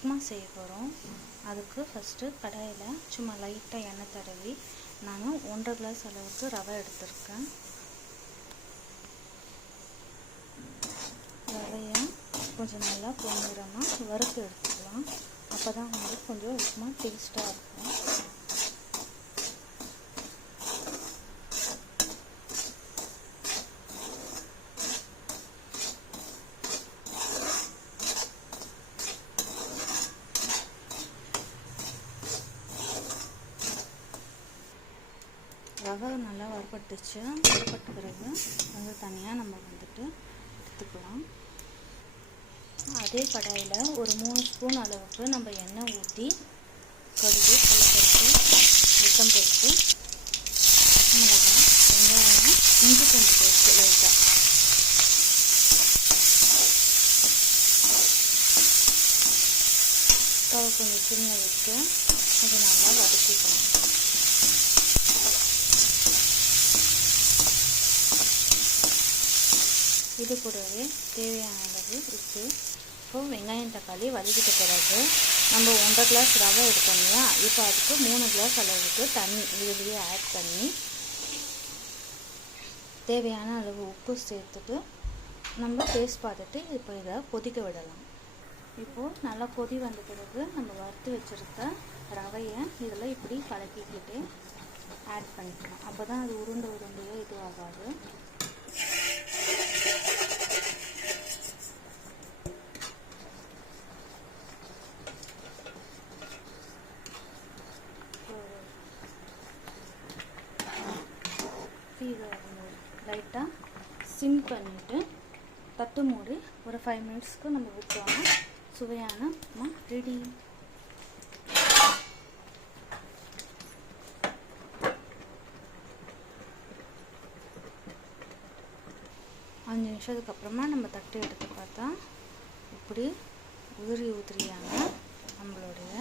உப்புமா செய்ய போகிறோம். அதுக்கு ஃபஸ்ட்டு கடாயில் சும்மா லைட்டாக எண்ணெய் தடவி நான் 1.5 கிளாஸ் அளவுக்கு ரவை எடுத்திருக்கேன். ரவையை கொஞ்சம் நல்லா பொன்னிறமாக வறுத்து எடுத்துக்கலாம். அப்போ தான் கொஞ்சம் உப்புமா டேஸ்ட்டாக இருக்கும். ரவை நல்லா வறுபட்டுச்சு. வறுபட்ட பிறகு தனியாக நம்ம எடுத்துக்கலாம். அதே கடாயில் ஒரு 3 ஸ்பூன் அளவுக்கு நம்ம எண்ணெய் ஊற்றி கடுகு, கடலைப்பருப்பு, உளுத்தம்பருப்பு, மிளகாய், வெங்காயம், இஞ்சி பூண்டு பேஸ்ட்டு லைட்டாக ஸ்டவ் கொஞ்சம் சின்ன வச்சு கொஞ்சம் நல்லா வதக்கிக்கலாம். இது கூடவே தேவையான அளவு உப்பு. இப்போ வெங்காயம் தக்காளி வதக்கிட்ட பிறகு நம்ம 1.5 கிளாஸ் ரவை எடுத்தோம் இல்லையா, இப்போ அதுக்கு 3 கிளாஸ் அளவுக்கு தண்ணி இதுலேயே ஆட் பண்ணி தேவையான அளவு உப்பு சேர்த்துட்டு நம்ம டேஸ்ட் பார்த்துட்டு இப்போ இதை கொதிக்க விடலாம். இப்போது நல்லா கொதி வந்த பிறகு நம்ம வறுத்து வச்சுருக்க ரவையை இதில் இப்படி கலக்கிக்கிட்டு ஆட் பண்ணிக்கலாம். அப்போ தான் அது உருண்டையோ இது ஆகாது. இதை லைட்டாக சிம் பண்ணிவிட்டு தட்டு மூடி ஒரு 5 மினிட்ஸ்க்கு நம்ம விட்டோம்னா சுவையான உப்புமா ரெடி. அஞ்சு நிமிஷத்துக்கு அப்புறமா நம்ம தட்டு எடுத்து பார்த்தா இப்படி உதிரியான நம்மளுடைய